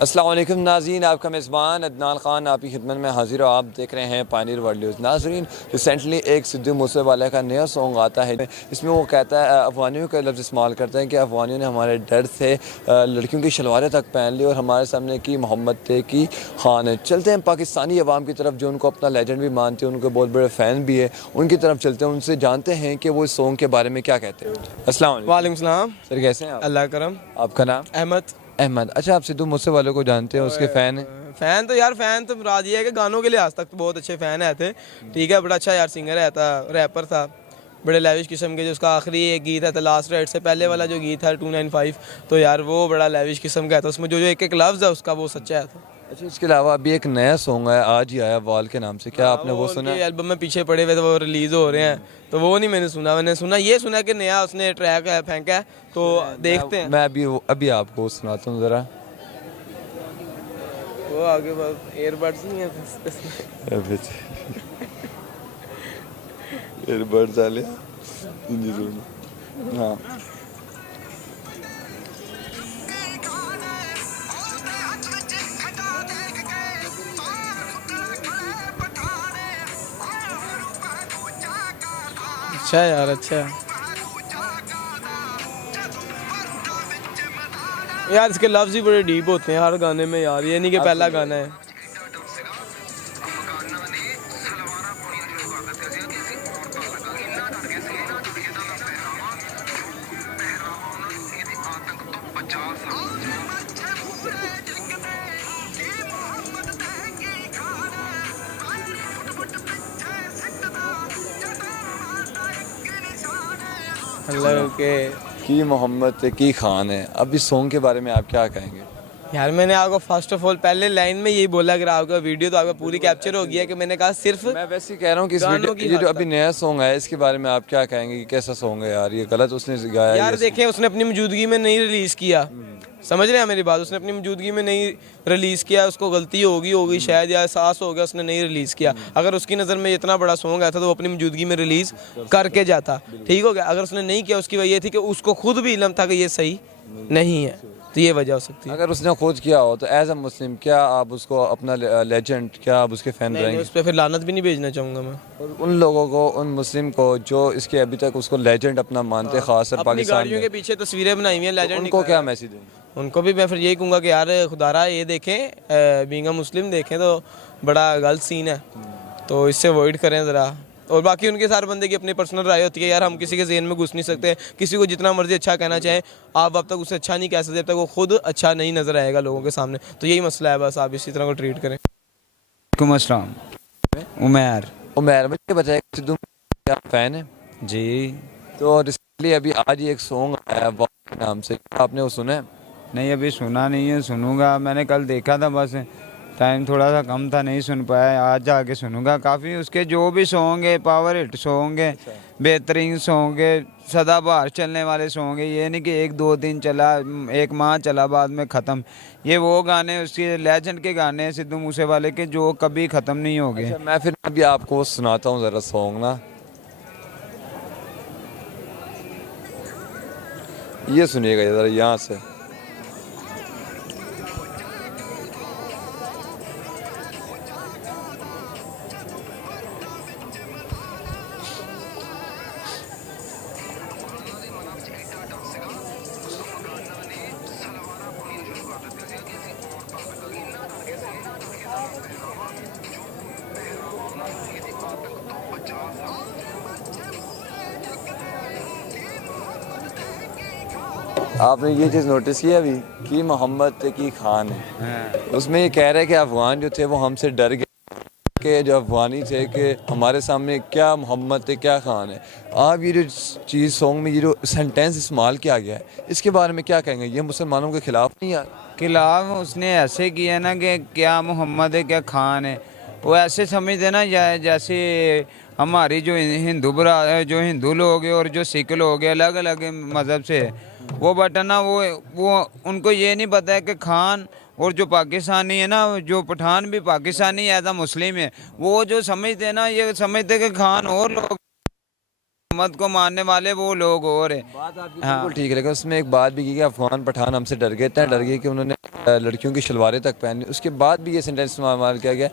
अस्सलाम वालेकुम नाज़रीन, आपका मेज़बान अदनान ख़ान आपकी खिदमत में हाज़िर और आप देख रहे हैं पायनियर वर्ल्ड न्यूज़। नाज़रीन, रिसेंटली एक सिद्धू मूसेवाला का नया सॉन्ग आता है, इसमें वो कहता है, अफ़गानियों का लफ्ज़ इस्तेमाल करते हैं कि अफ़गानियों ने हमारे डर से लड़कियों की शलवारें तक पहन ली और हमारे सामने की मोहम्मद की खान है। चलते हैं पाकिस्तानी अवाम की तरफ जो उनको अपना लेजेंड भी मानते हैं, उनके बहुत बड़े फ़ैन भी है, उनकी तरफ चलते हैं, उनसे जानते हैं कि वो इस सॉन्ग के बारे में क्या कहते हैं। अस्सलाम वालेकुम। वालेकुम सलाम। सर, कैसे हैं आप? अल्लाह करम। आपका नाम? अहमद। अहमद। अच्छा, आप सिद्धू मूसेवाले को जानते हैं, उसके फ़ैन हैं? फ़ैन तो मुराद ये है कि गानों के लिहाज तक तो बहुत अच्छे फ़ैन है थे। ठीक है, बड़ा अच्छा यार सिंगर है था, रैपर था, बड़े लेविश किस्म के। जो उसका आखिरी एक गीत है, द लास्ट राइड से पहले वाला जो गीत है 295, तो यार वो बड़ा लेविश किस्म का है। तो उसमें जो एक एक लफ्ज़ है उसका वो सच्चा है था। अच्छा, इसके अलावा अभी एक नया सॉन्ग है, आज ही आया, वाल के नाम से, क्या आपने वो सुना? एल्बम में पीछे पड़े हुए थे, वो रिलीज़ हो रहे हैं, तो वो नहीं मैंने सुना। ये सुना कि नया उसने ट्रैक है फेंका है, तो देखते हैं। मैं अभी आपको सुनाता हूँ ज़रा। वो आगे बस एयरबड्स नहीं है इसमें। एयरबड्स वाले हाँ। अच्छा यार, अच्छा यार, इसके लफ्ज़ ही बड़े डीप होते हैं हर गाने में यार, ये नहीं कि पहला गाना है। अल्लाह के की मोहम्मद की खान है। अब इस सॉन्ग के बारे में आप क्या कहेंगे? यार, मैंने आपको फर्स्ट ऑफ ऑल पहले लाइन में यही बोला, अगर आपका वीडियो तो आपका पूरी कैप्चर हो गया, कि मैंने कहा सिर्फ मैं वैसे ही कह रहा हूँ कि इस गानों वीडियो, की ये जो हद अभी नया सॉन्ग है, इसके बारे में आप क्या कहेंगे कि कैसा सॉन्ग है यार? ये गलत उसने गाया यार ये देखें, उसने अपनी मौजूदगी में नहीं रिलीज़ किया, समझ रहे हैं मेरी बात? उसने अपनी मौजूदगी में नहीं रिलीज़ किया, उसको गलती होगी शायद, या एहसास हो गया, उसने नहीं रिलीज़ किया। अगर उसकी नज़र में इतना बड़ा सॉन्ग आया था तो वो अपनी मौजूदगी में रिलीज़ करके जाता, ठीक हो गया। अगर उसने नहीं किया, उसकी वजह ये थी कि उसको खुद भी इल्म था कि ये सही नहीं है, तो ये वजह हो सकती है। अगर उसने खुद किया हो तो एज अ मुस्लिम क्या आप उसको अपना लेजेंड, क्या आप उसके फ़ैन नहीं, रहेंगे? उस पर फिर लानत भी नहीं भेजना चाहूँगा मैं। और उन लोगों को, उन मुस्लिम को जो इसके अभी तक उसको लेजेंड अपना मानते हैं, खासकर अपनी पाकिस्तान गाड़ियों में, के पीछे तस्वीरें बनाई हुई हैं तो लेजेंड, उनको क्या मैसेज देंगे? उनको भी मैं फिर यही कहूँगा कि यार खुदारा ये देखें, बीइंग अ मुस्लिम देखें तो बड़ा गलत सीन है, तो इससे अवॉइड करें ज़रा। और बाकी उनके सारे बंदे की अपनी पर्सनल राय होती है यार, हम किसी के ज़हन में घुस नहीं सकते। किसी को जितना मर्जी अच्छा कहना चाहें आप, अब तक उसे अच्छा नहीं कह सकते जब तक वो खुद अच्छा नहीं नज़र आएगा लोगों के सामने। तो यही मसला है, बस आप इसी तरह को ट्रीट करें। वालेकुम अस्सलाम। उमैर उमैर, मुझे बताया सिद्धू क्या फ़ैन है? जी। तो रिसेंटली अभी आज ही एक सॉन्ग आया वाल के नाम से, आपने वो सुना है? नहीं, अभी सुना नहीं है, सुनूंगा। मैंने कल देखा था, बस टाइम थोड़ा सा कम था, नहीं सुन पाया। आज जाके सुनूंगा। काफ़ी उसके जो भी सॉन्ग है पावर हिट सॉन्ग है, बेहतरीन सॉन्ग है, सदाबहार चलने वाले सॉन्ग है। ये नहीं कि एक दो दिन चला, एक माह चला, बाद में ख़त्म। ये वो गाने उसके लेजेंड के गाने हैं सिद्धू मूसेवाले के, जो कभी ख़त्म नहीं हो गए। अच्छा, मैं फिर अभी आपको सुनाता हूँ ज़रा सॉन्ग ना, ये सुनिएगा ज़रा यहाँ से। आपने ये चीज़ नोटिस की अभी कि मोहम्मद की खान है, उसमें ये कह रहे हैं कि अफ़गान जो थे वो हमसे डर गए, कि जो अफ़गानी थे कि हमारे सामने क्या मोहम्मद क्या खान है। आप ये जो चीज़ सॉन्ग में ये जो सेंटेंस इस्तेमाल किया गया है, इसके बारे में क्या कहेंगे? ये मुसलमानों के ख़िलाफ़ नहीं है? खिलाफ उसने ऐसे किया ना कि क्या मोहम्मद है, क्या खान है। वो ऐसे समझते ना, जैसे हमारी जो जो हिंदू लोग हैं और जो सिख लोग हैं, अलग अलग मज़हब से है वो। बट ना वो उनको ये नहीं पता है कि खान और जो पाकिस्तानी है ना, जो पठान भी पाकिस्तानी एज अ मुस्लिम है, वो जो समझते हैं ना, ये समझते हैं कि खान और लोग मोहम्मद को मानने वाले वो लोग और हैं। बात आपकी बिल्कुल ठीक है, लेकिन उसमें एक बात भी की कि अफगान पठान हमसे डर गए, इतना डर गए कि उन्होंने लड़कियों की शलवारें तक पहन ली। उसके बाद भी ये सेंटेंस इस्तेमाल किया गया,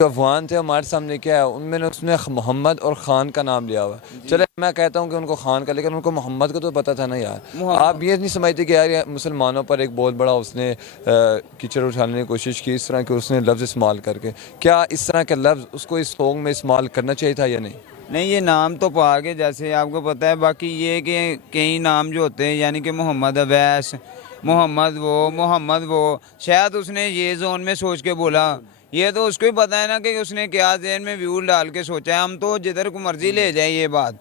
जो अफगान थे हमारे सामने क्या है, उनमें उसने मोहम्मद और ख़ान का नाम लिया हुआ। चले मैं कहता हूँ कि उनको ख़ान का, लेकिन उनको मोहम्मद को तो पता था ना यार। आप ये नहीं समझते कि यार ये मुसलमानों पर एक बहुत बड़ा उसने कीचड़ उठाने की कोशिश की, इस तरह के उसने लफ्ज़ इस्तेमाल करके? क्या इस तरह के लफ्ज़ उसको इस सॉन्ग में इस्तेमाल करना चाहिए था या नहीं? नहीं, ये नाम तो पा के जैसे आपको पता है, बाकी ये कि कई नाम जो होते हैं, यानी कि मोहम्मद अवैस, मोहम्मद वो शायद उसने ये जोन में सोच के बोला। ये तो उसको ही पता है ना कि उसने क्या ज़हन में व्यू डाल के सोचा है। हम तो जिधर को मर्जी ले जाए ये बात,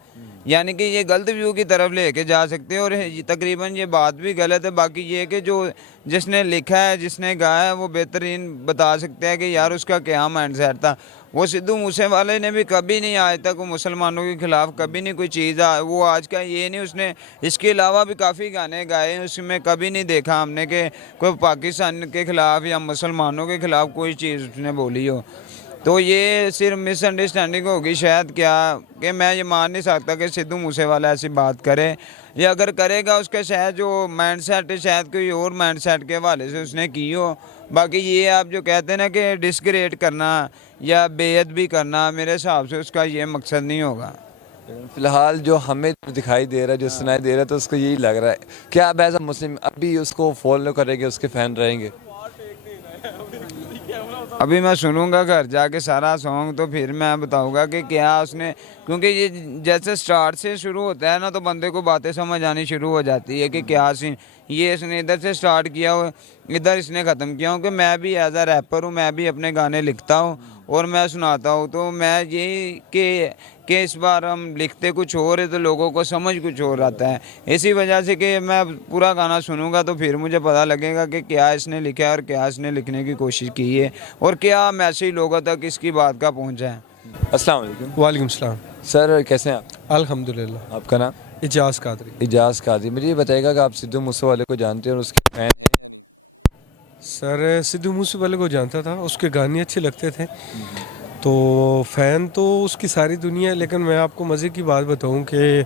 यानी कि ये गलत व्यू की तरफ लेके जा सकते हैं, और तकरीबन ये बात भी गलत है। बाकी ये कि जो जिसने लिखा है, जिसने गाया है, वो बेहतरीन बता सकते हैं कि यार उसका क्या माइंडसेट था। वो सिद्धू मूसेवाले ने भी कभी नहीं आज तक मुसलमानों के ख़िलाफ़ कभी नहीं कोई चीज़ वो आज का ये नहीं, उसने इसके अलावा भी काफ़ी गाने गाए हैं, उसमें कभी नहीं देखा हमने कि कोई पाकिस्तान के ख़िलाफ़ या मुसलमानों के ख़िलाफ़ कोई चीज़ उसने बोली हो। तो ये सिर्फ मिसअंडरस्टैंडिंग होगी शायद, क्या कि मैं ये मान नहीं सकता कि सिद्धू मूसेवाला ऐसी बात करे, या अगर करेगा उसका शायद जो माइंडसेट है शायद कोई और माइंडसेट के हवाले से उसने की हो। बाकी ये आप जो कहते हैं ना कि डिस्क्रेडिट करना या बेइज्जत भी करना, मेरे हिसाब से उसका ये मकसद नहीं होगा। फिलहाल जो हमें दिखाई दे रहा है, जो सुनाई दे रहा है, तो उसको यही लग रहा है कि आप एज अ मुस्लिम अभी उसको फॉलो करेंगे, उसके फ़ैन रहेंगे? अभी मैं सुनूंगा घर जाके सारा सॉन्ग, तो फिर मैं बताऊंगा कि क्या उसने, क्योंकि ये जैसे स्टार्ट से शुरू होता है ना, तो बंदे को बातें समझ आनी शुरू हो जाती है कि क्या सीन, ये इसने इधर से स्टार्ट किया हो, इधर इसने ख़त्म किया हो। कि मैं भी एज अ रैपर हूँ, मैं भी अपने गाने लिखता हूँ और मैं सुनाता हूँ, तो मैं यही कि इस बार हम लिखते कुछ और है तो लोगों को समझ कुछ और आता है। इसी वजह से कि मैं पूरा गाना सुनूंगा तो फिर मुझे पता लगेगा कि क्या इसने लिखा है और क्या इसने लिखने की कोशिश की है, और क्या मैसेज लोगों तक इसकी बात का पहुँचा है। अस्सलाम वालेकुम। वालेकुम सलाम। सर कैसे हैं आप? अल्हम्दुलिल्लाह। आपका नाम? इजाज़ कादरी। इजाज़ कादरी। मुझे ये बताइएगा कि आप सिद्धू मूसेवाले को जानते हैं और उसके फैन? सर सिद्धू मूसेवाले को जानता था, उसके गाने अच्छे लगते थे, तो फ़ैन तो उसकी सारी दुनिया है। लेकिन मैं आपको मज़े की बात बताऊं कि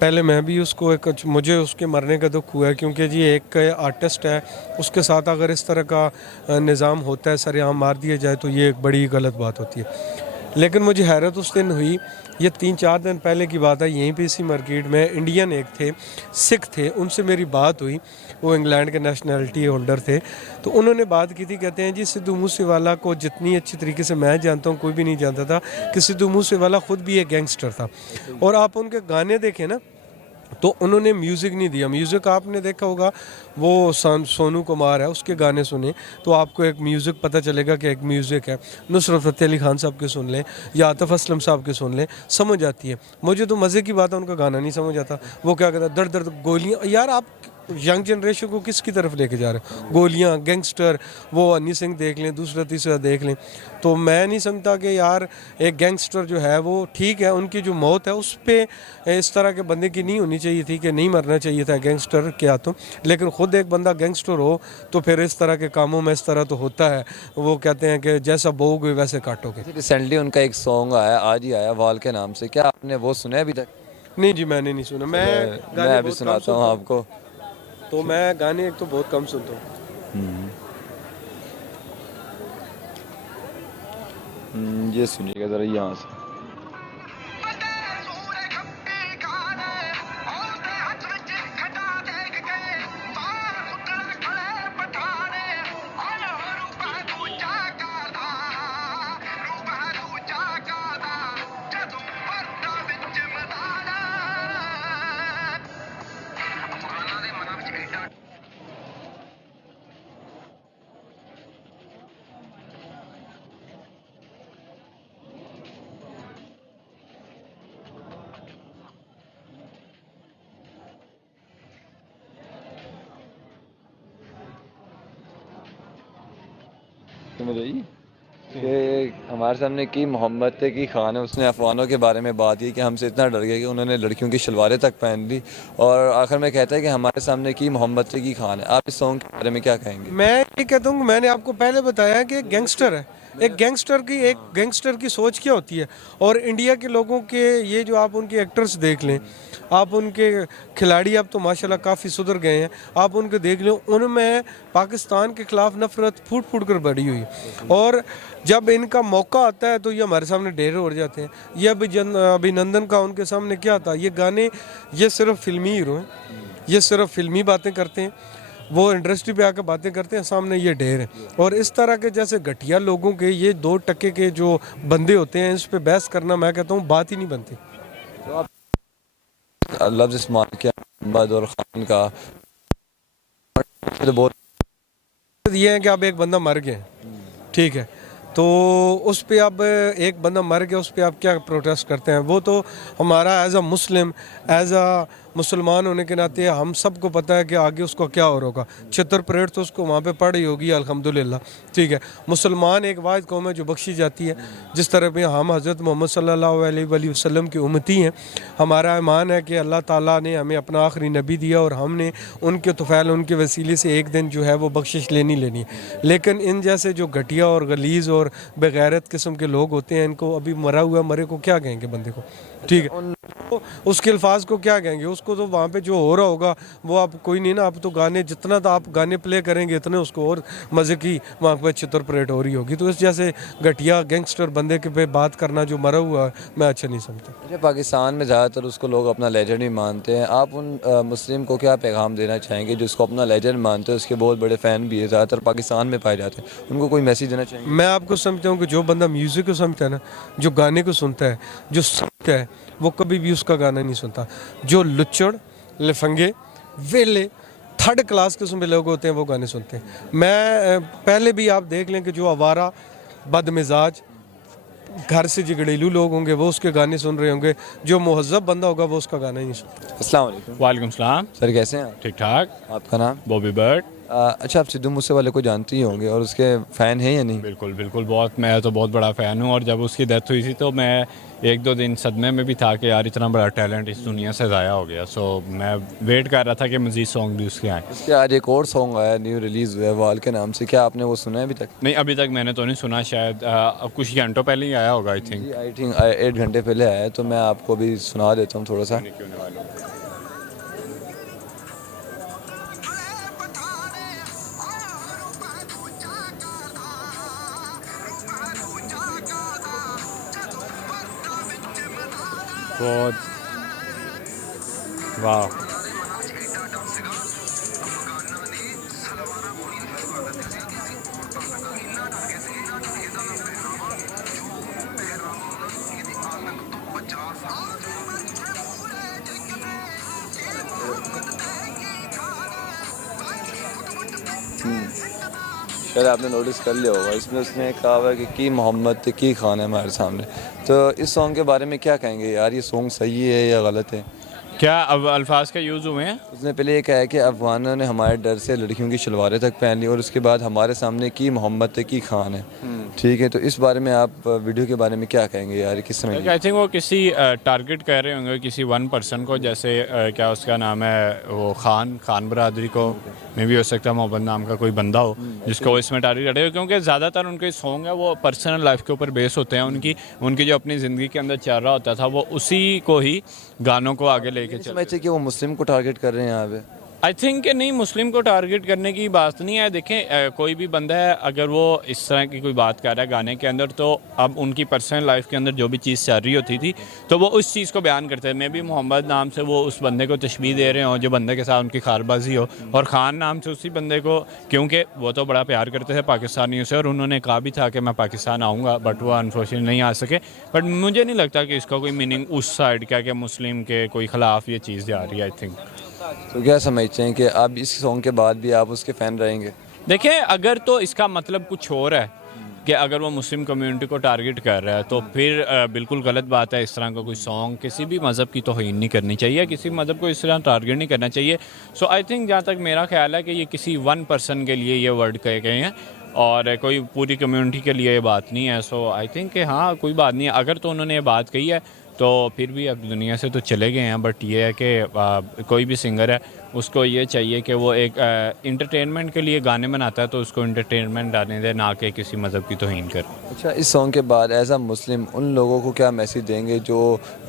पहले मैं भी उसको मुझे उसके मरने का दुख हुआ है, क्योंकि जी एक आर्टिस्ट है, उसके साथ अगर इस तरह का निज़ाम होता है, सरेआम मार दिया जाए, तो ये एक बड़ी गलत बात होती है। लेकिन मुझे हैरत उस दिन हुई, ये 3-4 दिन पहले की बात है, यहीं पे इसी मार्केट में इंडियन एक थे, सिख थे, उनसे मेरी बात हुई। वो इंग्लैंड के नेशनलिटी होल्डर थे, तो उन्होंने बात की थी, कहते हैं जी सिद्धू मूसेवाला को जितनी अच्छी तरीके से मैं जानता हूँ, कोई भी नहीं जानता था कि सिद्धू मूसेवाला ख़ुद भी एक गैंगस्टर था। और आप उनके गाने देखें ना, तो उन्होंने म्यूज़िक नहीं दिया। म्यूज़िक आपने देखा होगा, वो सोनू कुमार है, उसके गाने सुने तो आपको एक म्यूज़िक पता चलेगा कि एक म्यूज़िक है। नुसरत फ़तेह अली खान साहब के सुन लें या आतिफ़ असलम साहब के सुन लें, समझ आती है। मुझे तो मज़े की बात है, उनका गाना नहीं समझ आता। वो क्या कहता है, दर्द दर्द गोलियाँ। यार आप यंग जनरेशन को किसकी तरफ लेके जा रहे हैं? गोलियाँ, गैंगस्टर, वो हनी सिंह देख लें, दूसरा तीसरा देख लें। तो मैं नहीं समझता कि यार एक गैंगस्टर जो है वो ठीक है, उनकी जो मौत है उस पर इस तरह के बंदे की नहीं होनी चाहिए थी, कि नहीं मरना चाहिए था गैंगस्टर के हाथों। लेकिन ख़ुद एक बंदा गैंगस्टर हो तो फिर इस तरह के कामों में इस तरह तो होता है। वो कहते हैं कि जैसा बोओगे वैसे काटोगे। रिसेंटली उनका एक सॉन्ग आया, आज ही आया, वाल के नाम से, क्या आपने वो सुना है अभी तक? नहीं जी, मैंने नहीं सुना। मैं अभी सुनाता हूँ आपको। तो मैं गाने एक तो बहुत कम सुनता हूँ। ये सुनिएगा ज़रा यहाँ से। समझ आई कि हमारे सामने की मोहम्मद की खान है, उसने अफगानों के बारे में बात की कि हमसे इतना डर गया कि उन्होंने लड़कियों की शलवारें तक पहन ली, और आखिर में कहता है कि हमारे सामने की मोहम्मद की खान है। आप इस सॉन्ग के बारे में क्या कहेंगे? मैं ये कहता हूँ कि मैंने आपको पहले बताया है कि एक गैंगस्टर है, एक गैंगस्टर की सोच क्या होती है। और इंडिया के लोगों के ये जो आप उनके एक्टर्स देख लें, आप उनके खिलाड़ी अब तो माशाल्लाह काफ़ी सुधर गए हैं, आप उनको देख लें, उनमें पाकिस्तान के खिलाफ नफरत फूट फूट कर बढ़ी हुई है। और जब इनका मौका आता है तो ये हमारे सामने ढेर हो जाते हैं। ये अभिनंदन का उनके सामने क्या था, ये गाने, ये सिर्फ फिल्मी हीरो हैं, ये सिर्फ फिल्मी बातें करते हैं, वो इंडस्ट्री पे आकर बातें करते हैं, सामने ये ढेर है। और इस तरह के जैसे घटिया लोगों के, ये 2% के जो बंदे होते हैं, इस पे बहस करना मैं कहता हूँ बात ही नहीं बनती। लफ्ज़ इस्तेमाल किया मोहम्मद और ख़ान का, तो बहुत ये है कि अब एक बंदा मर गया, ठीक है, तो उस पे अब एक बंदा मर गया, उस पे आप क्या प्रोटेस्ट करते हैं? वो तो हमारा as a Muslim, as a मुसलमान होने के नाते हम सबको पता है कि आगे उसको क्या हो होगा। छितर परेड तो उसको वहाँ पे पड़ी होगी अल्हम्दुलिल्लाह, ठीक है। मुसलमान एक वाहिद कौम है जो बख्शी जाती है, जिस तरह पे हम हज़रत मोहम्मद सल्लल्लाहु अलैहि वसल्लम की उम्मती हैं। हमारा ईमान है कि अल्लाह ताला ने हमें अपना आखिरी नबी दिया और हमने उनके तुफ़ैल, उनके वसीले से एक दिन जो है वो बख्शिश लेनी है। लेकिन इन जैसे जो घटिया और गलीज़ और बेगैरत किस्म के लोग होते हैं, इनको अभी मरे को क्या कहेंगे बंदे को, ठीक है, उसके अल्फाज को क्या कहेंगे? उसको तो वहाँ पे जो हो रहा होगा वो आप कोई नहीं ना, आप तो गाने, जितना तो आप गाने प्ले करेंगे इतने उसको और मज़े की वहाँ पे चित्र परेड हो रही होगी। तो इस जैसे घटिया गैंगस्टर बंदे के पे बात करना जो मरा हुआ है, मैं अच्छा नहीं समझता। अच्छा, पाकिस्तान में ज़्यादातर उसको लोग अपना लेजेंड ही मानते हैं। आप उन मुस्लिम को क्या पैगाम देना चाहेंगे जो उसको अपना लेजेंड मानते हैं, उसके बहुत बड़े फ़ैन भी है, ज़्यादातर पाकिस्तान में पाए जाते हैं, उनको कोई मैसेज देना चाहेंगे? मैं आपको समझता हूँ कि जो बंदा म्यूज़िक को समझता है ना, जो गाने को सुनता है, जो सुनता है, वो कभी भी उसका गाना नहीं सुनता। जो लुच्चड़, लफंगे, वेले, थर्ड क्लास किस्म के लोग होते हैं वो गाने सुनते हैं। मैं पहले भी आप देख लें कि जो आवारा, बदमिजाज, घर से जिगड़ेलू लोग होंगे वो उसके गाने सुन रहे होंगे, जो मुहज़्ज़ब बंदा होगा वो उसका गाना ही नहीं सुनता। अस्सलाम वालेकुम। वालेकुम सलाम। सर कैसे हैं आप? ठीक ठाक। आपका नाम? बॉबी बर्ड। अच्छा, आप सिद्धू मूसेवाले को जानती ही होंगे और उसके फ़ैन हैं या नहीं? बिल्कुल बिल्कुल, बहुत, मैं तो बहुत बड़ा फ़ैन हूँ। और जब उसकी डेथ हुई थी तो मैं 1-2 दिन सदमे में भी था कि यार इतना बड़ा टैलेंट इस दुनिया से ज़ाया हो गया। सो मैं वेट कर रहा था कि मज़ीद सॉन्ग भी उसके आए। उसके आज एक और सॉन्ग आया, न्यू रिलीज़ हुआ है, वाल के नाम से। क्या आपने वो सुना है अभी तक? नहीं, अभी तक मैंने तो नहीं सुना, शायद कुछ घंटों पहले ही आया होगा आई थिंक। आई थिंक 8 घंटे पहले आया है, तो मैं आपको भी सुना देता हूँ थोड़ा सा। बहुत वाह। शायद आपने नोटिस कर लिया होगा, इसमें उसने कहा हुआ है कि मोहम्मद की खान है हमारे सामने। तो इस सॉन्ग के बारे में क्या कहेंगे यार, ये सॉन्ग सही है या गलत है? क्या अब अल्फाज का यूज़ हुए हैं? उसने पहले ये कहा है कि अफगानों ने हमारे डर से लड़कियों की शलवारें तक पहन ली और उसके बाद हमारे सामने की मोहम्मद की खान है, ठीक है। तो इस बारे में आप वीडियो के बारे में क्या कहेंगे यार, किस तरह? आई थिंक वो किसी टारगेट कर रहे होंगे किसी वन पर्सन को, जैसे क्या उसका नाम है, वो खान बरादरी को, मे भी हो सकता है मोहम्मद नाम का कोई बंदा हो जिसको वो इसमें टारगेट कर रहे हो, क्योंकि ज़्यादातर उनके सॉन्ग है वो पर्सनल लाइफ के ऊपर बेस होते हैं। उनकी जो अपनी ज़िंदगी के अंदर चल रहा होता था वो उसी को ही गानों को आगे लेके चल। समझते कि वो मुस्लिम को टारगेट कर रहे हैं यहाँ पे? आई थिंक नहीं, मुस्लिम को टारगेट करने की बात नहीं है। देखें, कोई भी बंदा है अगर वो इस तरह की कोई बात कर रहा है गाने के अंदर, तो अब उनकी पर्सनल लाइफ के अंदर जो भी चीज़ चल रही होती थी तो वो उस चीज़ को बयान करते हैं। मे भी मोहम्मद नाम से वो उस बंदे को तशबीह दे रहे हो जो बंदे के साथ उनकी खारबाजी हो, और खान नाम से उसी बंदे को, क्योंकि वो तो बड़ा प्यार करते थे पाकिस्तानियों से और उन्होंने कहा भी था कि मैं पाकिस्तान आऊँगा, बट वो अनफॉर्चुनेटली नहीं आ सके। बट मुझे नहीं लगता कि इसका कोई मीनिंग उस साइड का कि मुस्लिम के कोई ख़िलाफ़ ये चीज़ जा रही है। आई थिंक तो क्या समझते हैं कि अब इस सॉन्ग के बाद भी आप उसके फ़ैन रहेंगे? देखें, अगर तो इसका मतलब कुछ और है कि अगर वो मुस्लिम कम्युनिटी को टारगेट कर रहा है तो फिर बिल्कुल गलत बात है। इस तरह का कोई सॉन्ग किसी भी मज़हब की तौहीन नहीं करनी चाहिए, किसी मज़हब को इस तरह टारगेट नहीं करना चाहिए। सो आई थिंक जहाँ तक मेरा ख्याल है कि ये किसी वन पर्सन के लिए ये वर्ड कहे गए हैं और कोई पूरी कम्युनिटी के लिए ये बात नहीं है। सो आई थिंक कि हाँ, कोई बात नहीं है। अगर तो उन्होंने ये बात कही है तो फिर भी अब दुनिया से तो चले गए हैं, बट ये है कि कोई भी सिंगर है उसको ये चाहिए कि वो एक इंटरटेनमेंट के लिए गाने बनाता है तो उसको इंटरटेनमेंट डालने दे, ना कि किसी मज़हब की तौहीन कर। अच्छा, इस सॉन्ग के बाद एज अ मुस्लिम उन लोगों को क्या मैसेज देंगे जो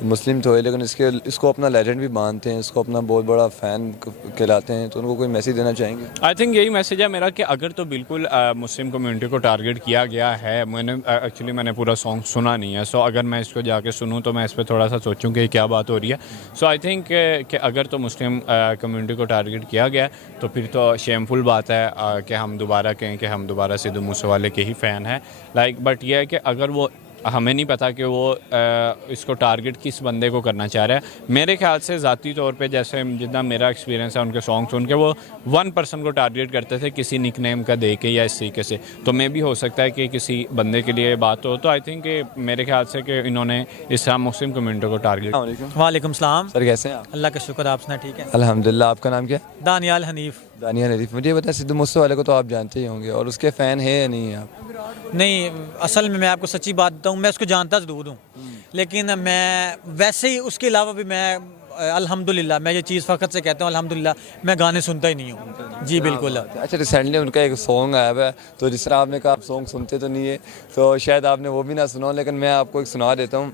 मुस्लिम तो है लेकिन इसको अपना लेजेंड भी मानते हैं, इसको अपना बहुत बड़ा फ़ैन कहलाते हैं, तो उनको कोई मैसेज देना चाहेंगे? आई थिंक यही मैसेज है मेरा कि अगर तो बिल्कुल मुस्लिम कम्युनिटी को टारगेट किया गया है, मैंने पूरा सॉन्ग सुना नहीं है, सो अगर मैं इसको जाके सुनूं तो मैं इस पर थोड़ा सा सोचूं कि क्या बात हो रही है। सो आई थिंक कि अगर तो मुस्लिम कम्युनिटी को टारगेट किया गया तो फिर तो शेमफुल बात है कि हम दोबारा कहें कि हम दोबारा सिद्धू मूसेवाले के ही फ़ैन हैं। बट यह है कि अगर वो, हमें नहीं पता कि वो इसको टारगेट किस बंदे को करना चाह रहा है। मेरे ख्याल से ज़ाती तौर पे जैसे जितना मेरा एक्सपीरियंस है उनके सॉन्ग सुन के, वो वन पर्सन को टारगेट करते थे किसी निक नेम का दे के या इस तरीके से, तो मे भी हो सकता है कि किसी बंदे के लिए बात हो। तो आई थिंक मेरे ख्याल से कि इन्होंने इस मुस्लिम कम्युनिटी को टारगेट। वालेकुम सलाम सर कैसे हैं आप? अल्लाह का शुक्र, आप सुना ठीक है? अल्हम्दुलिल्लाह। आपका नाम क्या है? दानियाल हनीफ। दानिया नदीफ। मुझे बताएं, सिद्धू मूसेवाले को तो आप जानते ही होंगे और उसके फ़ैन हैं या नहीं हैं आप? नहीं, असल में मैं आपको सच्ची बात बताऊँ, मैं उसको जानता ज़रूर हूँ, लेकिन मैं वैसे ही उसके अलावा भी मैं अल्हम्दुलिल्लाह, मैं ये चीज़ फ़ख्र से कहता हूँ अल्हम्दुलिल्लाह, मैं गाने सुनता ही नहीं हूँ। जी बिल्कुल। अच्छा, रिसेंटली उनका एक सॉन्ग आया हुआ है, तो जिस तरह आपने कहा आप सॉन्ग सुनते तो नहीं है, तो शायद आपने वो भी ना सुना हो, लेकिन मैं आपको एक सुना देता हूँ।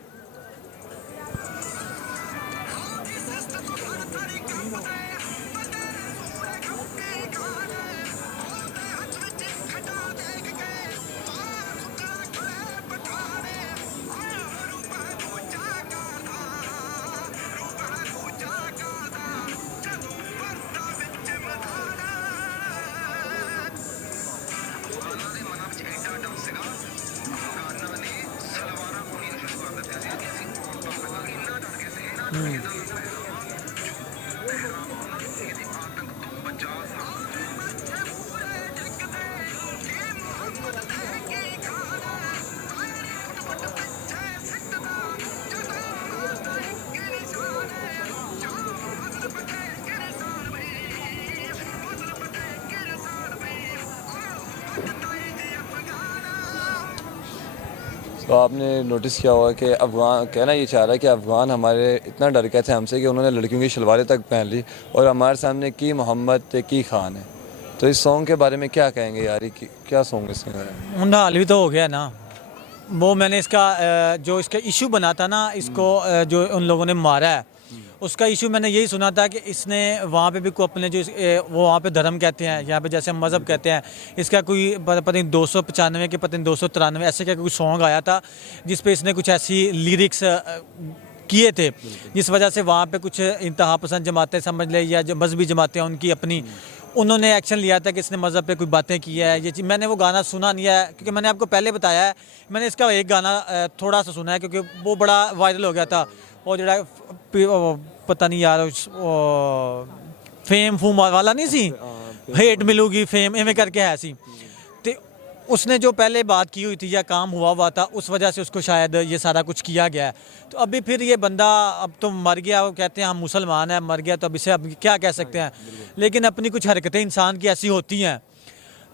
तो आपने नोटिस किया होगा कि अफ़गान कहना ये चाह रहा है कि अफ़गान हमारे इतना डर गए थे हमसे कि उन्होंने लड़कियों की शलवारें तक पहन ली और हमारे सामने की मोहम्मद ते की खान है। तो इस सॉन्ग के बारे में क्या कहेंगे यार, क्या सॉन्ग इसके बारे में? उनका हाल भी तो हो गया ना, वो मैंने इसका जो इसका इशू बना था ना, इसको जो उन लोगों ने मारा है, उसका इशू मैंने यही सुना था कि इसने वहाँ पे भी को अपने जो वो वहाँ पे धर्म कहते हैं, यहाँ पे जैसे हम मज़हब कहते हैं, इसका कोई पता नहीं 295 के पता नहीं 293 ऐसे क्या कोई सॉन्ग आया था जिस पे इसने कुछ ऐसी लिरिक्स किए थे, जिस वजह से वहाँ पे कुछ इंतहा पसंद जमातें समझ ले या जो मजहबी जमातें उनकी अपनी, उन्होंने एक्शन लिया था कि इसने मज़हब पे कोई बातें की है। ये चीज़ मैंने वो गाना सुना नहीं है, क्योंकि मैंने आपको पहले बताया है, मैंने इसका एक गाना थोड़ा सा सुना है क्योंकि वो बड़ा वायरल हो गया था, और जो पता नहीं यार फेम फूम वाला नहीं सी, हेट मिलूगी फेम एवं करके है सी, तो उसने जो पहले बात की हुई थी या काम हुआ था, उस वजह से उसको शायद ये सारा कुछ किया गया है। तो अभी फिर ये बंदा अब तो मर गया, वो कहते हैं हम मुसलमान हैं, मर गया तो अब इसे अब क्या कह सकते हैं, लेकिन अपनी कुछ हरकतें इंसान की ऐसी होती हैं।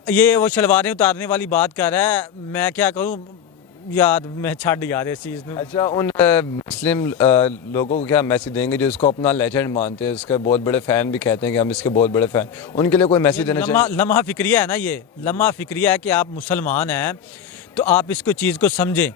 ये वो शलवारें उतारने वाली बात कर रहा है, मैं क्या करूँ यार, मैं छड़ यार इस चीज़ में। अच्छा, उन मुस्लिम लोगों को क्या मैसेज देंगे जो इसको अपना लेजेंड मानते हैं, इसके बहुत बड़े फ़ैन भी कहते हैं कि हम इसके बहुत बड़े फ़ैन, उनके लिए कोई मैसेज देना चाहिए? लम्हा फिक्रिया है ना, ये लम्हा फिक्रिया है कि आप मुसलमान हैं तो आप इसको चीज़ को समझें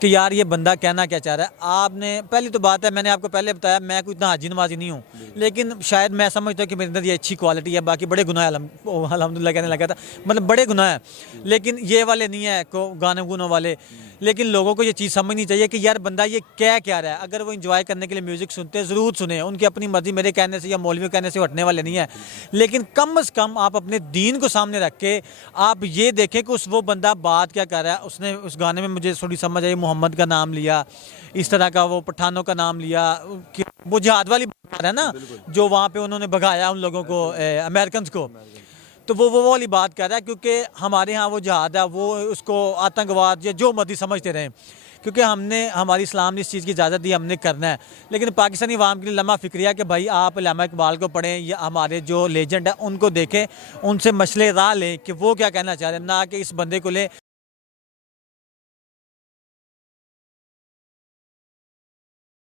कि यार ये बंदा कहना क्या चाह रहा है। आपने पहली तो बात है, मैंने आपको पहले बताया मैं कोई इतना हाजी नमाजी नहीं हूँ, लेकिन शायद मैं समझता हूँ कि मेरे अंदर ये अच्छी क्वालिटी है, बाकी बड़े गुनाह अल्हम्दुलिल्लाह कहने लगा था, मतलब बड़े गुनाह हैं, लेकिन ये वाले नहीं है को गाने गुनों वाले। लेकिन लोगों को ये चीज़ समझनी चाहिए कि यार बंदा ये क्या रहा है। अगर वो इंजॉय करने के लिए म्यूज़िक सुनते हैं ज़रूर सुने, उनकी अपनी मर्ज़ी, मेरे कहने से या मौलवी कहने से हटने वाले नहीं है, लेकिन कम से कम आप अपने दीन को सामने रख के आप ये देखें कि वो बंदा बात क्या कर रहा है। उसने उस गाने में मुझे थोड़ी समझ आई, मोहम्मद का नाम लिया, इस तरह का वो पठानों का नाम लिया, कि वो जिहाद वाली बात है ना, जो वहाँ पे उन्होंने भगाया उन लोगों को, अमेरिकन को, तो वो वाली बात कर रहा है, क्योंकि हमारे यहाँ वो जिहाद है, वो उसको आतंकवाद या जो मर्जी समझते रहें, क्योंकि हमने हमारी इस्लाम ने इस चीज़ की इजाज़त दी, हमने करना है। लेकिन पाकिस्तानी अवाम के लिए लम्हा फिक्रिया कि भाई आप अल्लामा इकबाल को पढ़ें या हमारे जो लेजेंड है उनको देखें, उनसे मसले राह लें कि वो क्या कहना चाह रहे हैं, ना कि इस बंदे को लें